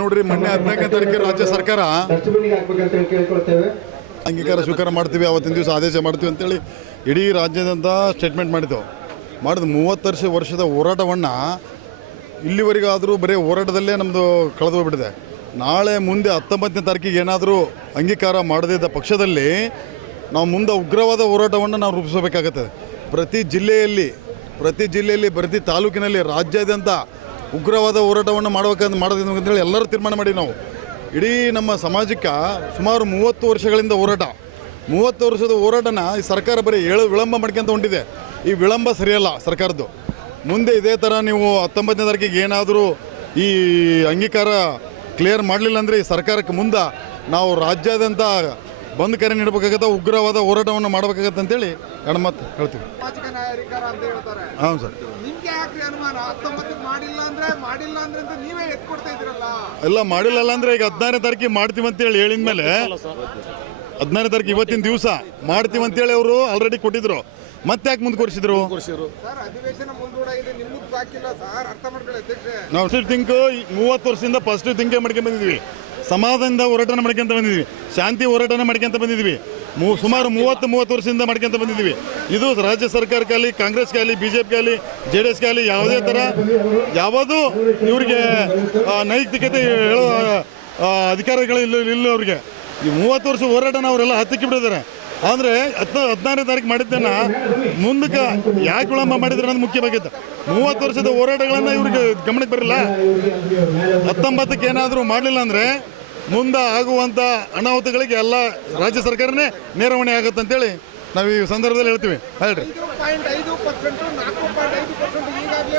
ನೋಡ್ರಿ ಮೊನ್ನೆ ಹದಿನಾಲ್ಕನೇ ತಾರೀಕು ರಾಜ್ಯ ಸರ್ಕಾರ ಅಂಗೀಕಾರ ಸ್ವೀಕಾರ ಮಾಡ್ತೀವಿ ಅವತ್ತಿನ ದಿವಸ ಆದೇಶ ಮಾಡ್ತೀವಿ ಅಂತೇಳಿ ಇಡೀ ರಾಜ್ಯದಂತ ಸ್ಟೇಟ್ಮೆಂಟ್ ಮಾಡಿದ್ದೆವು ಮಾಡಿದ ಮೂವತ್ತರ್ಷ ವರ್ಷದ ಹೋರಾಟವನ್ನು ಇಲ್ಲಿವರೆಗಾದರೂ ಬರೀ ಹೋರಾಟದಲ್ಲೇ ನಮ್ಮದು ಕಳೆದು ಹೋಗ್ಬಿಟ್ಟಿದೆ. ನಾಳೆ ಮುಂದೆ ಹತ್ತೊಂಬತ್ತನೇ ತಾರೀಕಿಗೆ ಏನಾದರೂ ಅಂಗೀಕಾರ ಮಾಡದಿದ್ದ ಪಕ್ಷದಲ್ಲಿ ನಾವು ಮುಂದೆ ಉಗ್ರವಾದ ಹೋರಾಟವನ್ನು ನಾವು ರೂಪಿಸಬೇಕಾಗತ್ತೆ. ಪ್ರತಿ ಜಿಲ್ಲೆಯಲ್ಲಿ ಪ್ರತಿ ಜಿಲ್ಲೆಯಲ್ಲಿ ಪ್ರತಿ ತಾಲೂಕಿನಲ್ಲಿ ರಾಜ್ಯಾದ್ಯಂತ ಉಗ್ರವಾದ ಹೋರಾಟವನ್ನು ಮಾಡಬೇಕಂತ ಮಾಡೋದು ಅಂತೇಳಿ ಎಲ್ಲರೂ ತೀರ್ಮಾನ ಮಾಡಿ ನಾವು. ಇಡೀ ನಮ್ಮ ಸಮಾಜಕ್ಕೆ ಸುಮಾರು ಮೂವತ್ತು ವರ್ಷಗಳಿಂದ ಹೋರಾಟ. ಮೂವತ್ತು ವರ್ಷದ ಹೋರಾಟನ ಈ ಸರ್ಕಾರ ಬರೀ ಏಳು ವಿಳಂಬ ಮಾಡ್ಕೊಂತ ಹೊಂಟಿದೆ. ಈ ವಿಳಂಬ ಸರಿಯಲ್ಲ ಸರ್ಕಾರದ್ದು. ಮುಂದೆ ಇದೇ ಥರ ನೀವು ಹತ್ತೊಂಬತ್ತನೇ ತಾರೀಕಿಗೆ ಏನಾದರೂ ಈ ಅಂಗೀಕಾರ ಕ್ಲಿಯರ್ ಮಾಡಲಿಲ್ಲ ಅಂದರೆ ಈ ಸರ್ಕಾರಕ್ಕೆ ಮುಂದೆ ನಾವು ರಾಜ್ಯಾದ್ಯಂತ ಬಂದ್ ಕರೆ ನೀಡಬೇಕಾಗತ್ತೆ ಉಗ್ರವಾದ ಹೋರಾಟವನ್ನು ಮಾಡಬೇಕಾಗತ್ತೆ ಅಂತೇಳಿ ಎರಡು ಮಾತು ಹೇಳ್ತೀವಿ. ಸಾಮಾಜಿಕ ಅಂತ ಹೇಳ್ತಾರೆ. ಹಾಂ ಸರ್. ಎಲ್ಲ ಮಾಡಿಲ್ಲ ಅಂದ್ರೆ ಈಗ ಹದಿನಾರನೇ ತಾರೀಕಿಗೆ ಮಾಡ್ತೀವಿ ಅಂತೇಳಿ ಹೇಳಿದ ಮೇಲೆ ಹದಿನಾರನೇ ತಾರೀಕು ಇವತ್ತಿನ ದಿವಸ ಮಾಡ್ತೀವಿ ಅಂತೇಳಿ ಅವರು ಆಲ್ರೆಡಿ ಕೊಟ್ಟಿದ್ರು. ಮತ್ತೆ ಯಾಕೆ ಮುಂದೆ ಕೊಡಿಸಿದ್ರು ಸರ್ ಅಧಿವೇಶನ ಮುಂದೂಡಾಗಿದೆ ನಿಮ್ಮದು ಹಾಕಿಲ್ಲ ಸರ್ ಅರ್ಥ ಮಾಡ್ಕೊಳ್ಳಿ ಅಧ್ಯಕ್ಷೆ ನಾವು ಫಸ್ಟ್ ಥಿಂಕ್ ಮೂವತ್ತು ವರ್ಷದಿಂದ ಫಸ್ಟ್ ಥಿಂಕೇ ಮಾಡ್ಕೊಂಡ್ ಬಂದಿದ್ವಿ ಸಮಾಧಾನದಿಂದ ಹೋರಾಟನ ಮಾಡ್ಕೊಂತ ಬಂದಿದ್ವಿ. ಶಾಂತಿ ಹೋರಾಟನ ಮಾಡ್ಕೊಂತ ಬಂದಿದ್ವಿ. ಮೂ ಸುಮಾರು ಮೂವತ್ತು ಮೂವತ್ತು ವರ್ಷದಿಂದ ಮಾಡ್ಕೊಂತ ಬಂದಿದ್ವಿ. ಇದು ರಾಜ್ಯ ಸರ್ಕಾರಕ್ಕಾಗಲಿ ಕಾಂಗ್ರೆಸ್ಗಾಗಲಿ ಬಿ ಜೆ ಪಿಗಾಗಲಿ ಜೆ ಡಿ ಎಸ್ಗಾಗಲಿ ಯಾವುದೇ ಥರ ಯಾವುದು ಇವರಿಗೆ ನೈತಿಕತೆ ಹೇಳೋ ಅಧಿಕಾರಿಗಳು ಅಧಿಕಾರಗಳು ಇಲ್ಲ ಇಲ್ಲ ಅವ್ರಿಗೆ. ಈ ಮೂವತ್ತು ವರ್ಷ ಹೋರಾಟನ ಅವರೆಲ್ಲ ಹತ್ತಿಕ್ಕಿ ಬಿಟ್ಟಿದ್ದಾರೆ. ಅಂದರೆ ಹತ್ತು ಹದಿನಾರನೇ ತಾರೀಕು ಮಾಡಿದ್ದನ್ನ ಮುಂದಕ್ಕೆ ಯಾಕೆ ವಿಳಂಬ ಮಾಡಿದ್ರೆ ಅನ್ನೋದು ಮುಖ್ಯವಾಗಿತ್ತು ಮೂವತ್ತು ವರ್ಷದ ಹೋರಾಟಗಳನ್ನು ಇವ್ರಿಗೆ ಗಮನಕ್ಕೆ ಬರಲಿಲ್ಲ. ಹತ್ತೊಂಬತ್ತಕ್ಕೆ ಏನಾದರೂ ಮಾಡಲಿಲ್ಲ ಅಂದರೆ ಮುಂದೆ ಆಗುವಂಥ ಅನಾಹುತಗಳಿಗೆ ಎಲ್ಲ ರಾಜ್ಯ ಸರ್ಕಾರನೇ ನೇರವಣೆ ಆಗುತ್ತೆ ಅಂತೇಳಿ ನಾವು ಈ ಸಂದರ್ಭದಲ್ಲಿ ಹೇಳ್ತೀವಿ. ಹೇಳ್ರಿ.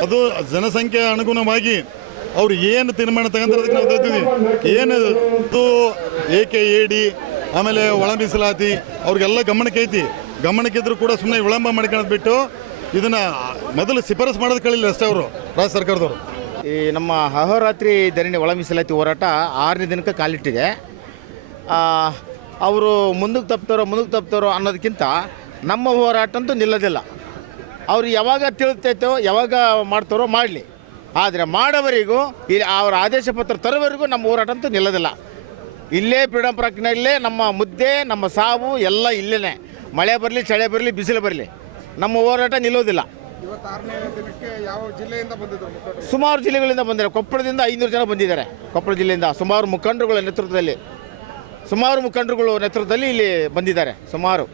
ಅದು ಜನಸಂಖ್ಯೆ ಅನುಗುಣವಾಗಿ ಅವ್ರು ಏನು ತೀರ್ಮಾನ ತಗೊಂಡಿರೋದಕ್ಕೆ ನಾವು ತರ್ತೀವಿ ಏನು ಎ ಕೆ ಎ ಡಿ ಆಮೇಲೆ ಒಳ ಮೀಸಲಾತಿ, ಅವ್ರಿಗೆಲ್ಲ ಗಮನಕ್ಕೆ ಐತಿ. ಗಮನಕ್ಕೆ ಗಮನಕ್ಕಿದ್ರು ಕೂಡ ಸುಮ್ಮನೆ ವಿಳಂಬ ಮಾಡ್ಕೊಳ್ಳೋದು ಬಿಟ್ಟು ಇದನ್ನು ಮೊದಲು ಶಿಫಾರಸು ಮಾಡೋದು ಕಳಿಲ್ಲ ಅಷ್ಟೇ ಅವರು, ರಾಜ್ಯ ಸರ್ಕಾರದವರು. ಈ ನಮ್ಮ ಅಹೋರಾತ್ರಿ ಧರಣಿ ಒಳ ಮೀಸಲಾತಿ ಹೋರಾಟ ಆರನೇ ದಿನಕ್ಕೆ ಕಾಲಿಟ್ಟಿದೆ. ಅವರು ಮುಂದಕ್ಕೆ ತಪ್ತಾರೋ ಮುಂದಕ್ಕೆ ತಪ್ತಾರೋ ಅನ್ನೋದಕ್ಕಿಂತ ನಮ್ಮ ಹೋರಾಟ ಅಂತೂ ನಿಲ್ಲೋದಿಲ್ಲ. ಅವ್ರು ಯಾವಾಗ ತಿಳಿತೈತೋ, ಯಾವಾಗ ಮಾಡ್ತಾರೋ ಮಾಡಲಿ. ಆದರೆ ಮಾಡೋವರೆಗೂ, ಈ ಅವರ ಆದೇಶ ಪತ್ರ ತರೋವರೆಗೂ ನಮ್ಮ ಹೋರಾಟ ಅಂತೂ ನಿಲ್ಲೋದಿಲ್ಲ. ಇಲ್ಲೇ ಫ್ರೀಡಮ್ ಪಾರ್ಕ್ನಲ್ಲೇ ನಮ್ಮ ಮುದ್ದೆ ನಮ್ಮ ಸಾವು ಎಲ್ಲ ಇಲ್ಲೇ ಮಳೆ ಬರಲಿ ಚಳಿ ಬರಲಿ ಬಿಸಿಲು ಬರಲಿ. ನಮ್ಮ ಹೋರಾಟ ನಿಲ್ಲೋದಿಲ್ಲ. ಇವತ್ತಾರನೇ ದಿನಕ್ಕೆ ಯಾವ ಜಿಲ್ಲೆಯಿಂದ ಬಂದಿದ್ರು ಸುಮಾರು ಜಿಲ್ಲೆಗಳಿಂದ ಬಂದಿದ್ದಾರೆ. ಕೊಪ್ಪಳದಿಂದ ಐನೂರು ಜನ ಬಂದಿದ್ದಾರೆ. ಕೊಪ್ಪಳ ಜಿಲ್ಲೆಯಿಂದ ಸುಮಾರು ಮುಖಂಡರುಗಳ ನೇತೃತ್ವದಲ್ಲಿ. ಸುಮಾರು ಮುಖಂಡರುಗಳು ನೇತೃತ್ವದಲ್ಲಿ ಇಲ್ಲಿ ಬಂದಿದ್ದಾರೆ. ಸುಮಾರು.